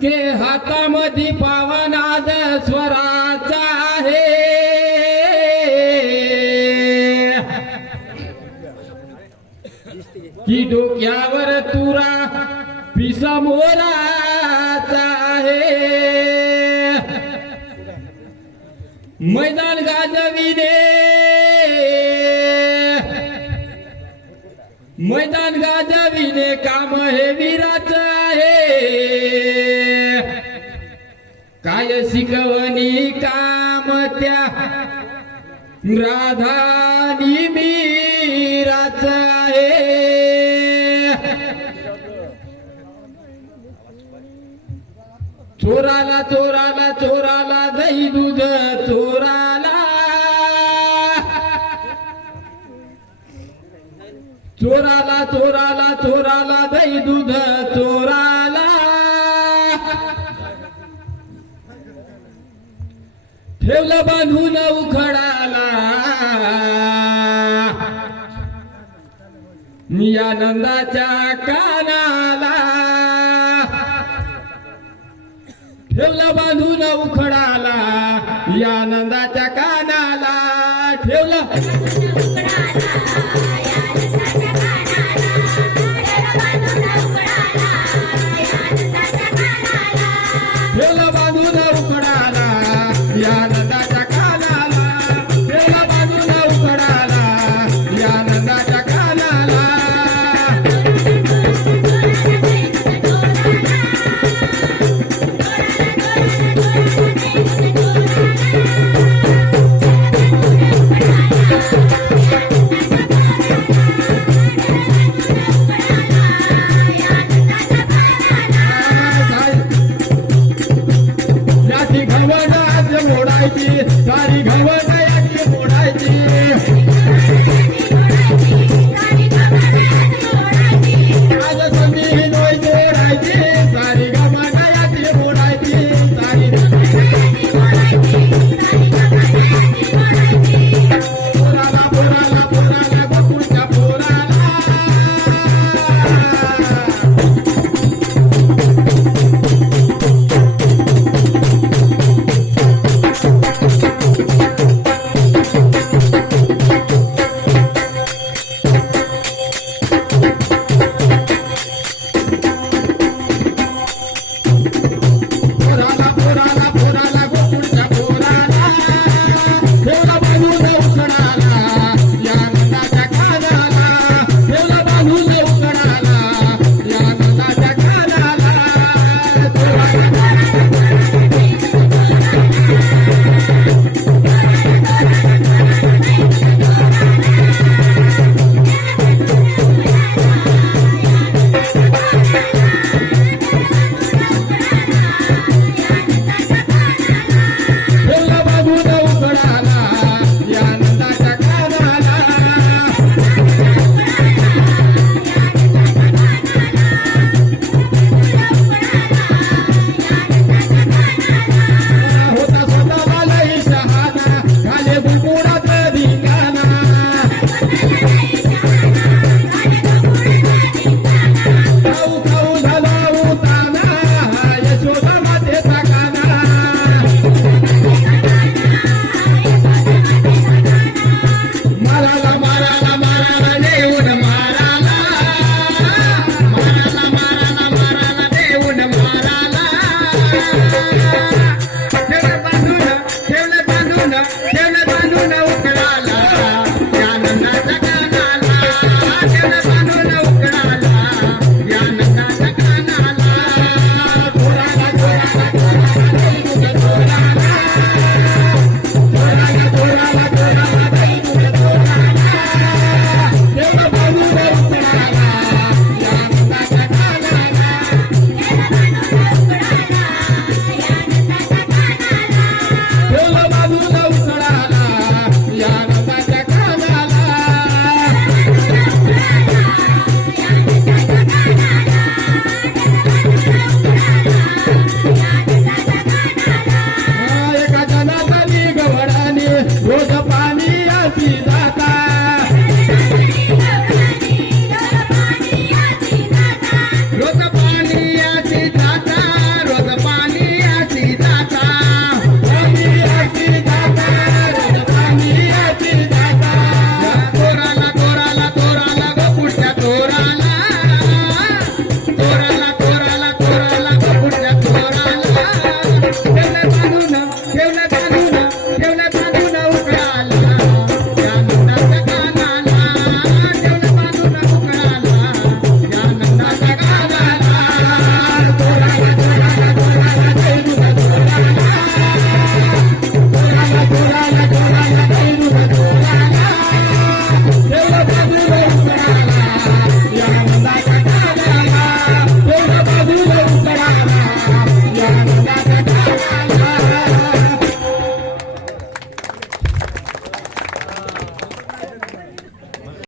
के हातामध्ये पावनाद स्वराचा आहे. की डोक्यावर तुरा पिसा मोराचा आहे. मैदान गाजविणे. मैदान गाजविले काम हे वीराच आहे. काय शिकवणी काम त्या राधानी मीराच आहे. चोराला चोराला चोराला दही दूध चोर चोराला चोराला चोराला दही दूध चोराला. ठेवलं बांधून उखडाला. मी आनंदाच्या कानाला. ठेवलं बांधून उखडाला. या आनंदाच्या कानाला. ठेवलं. no, no.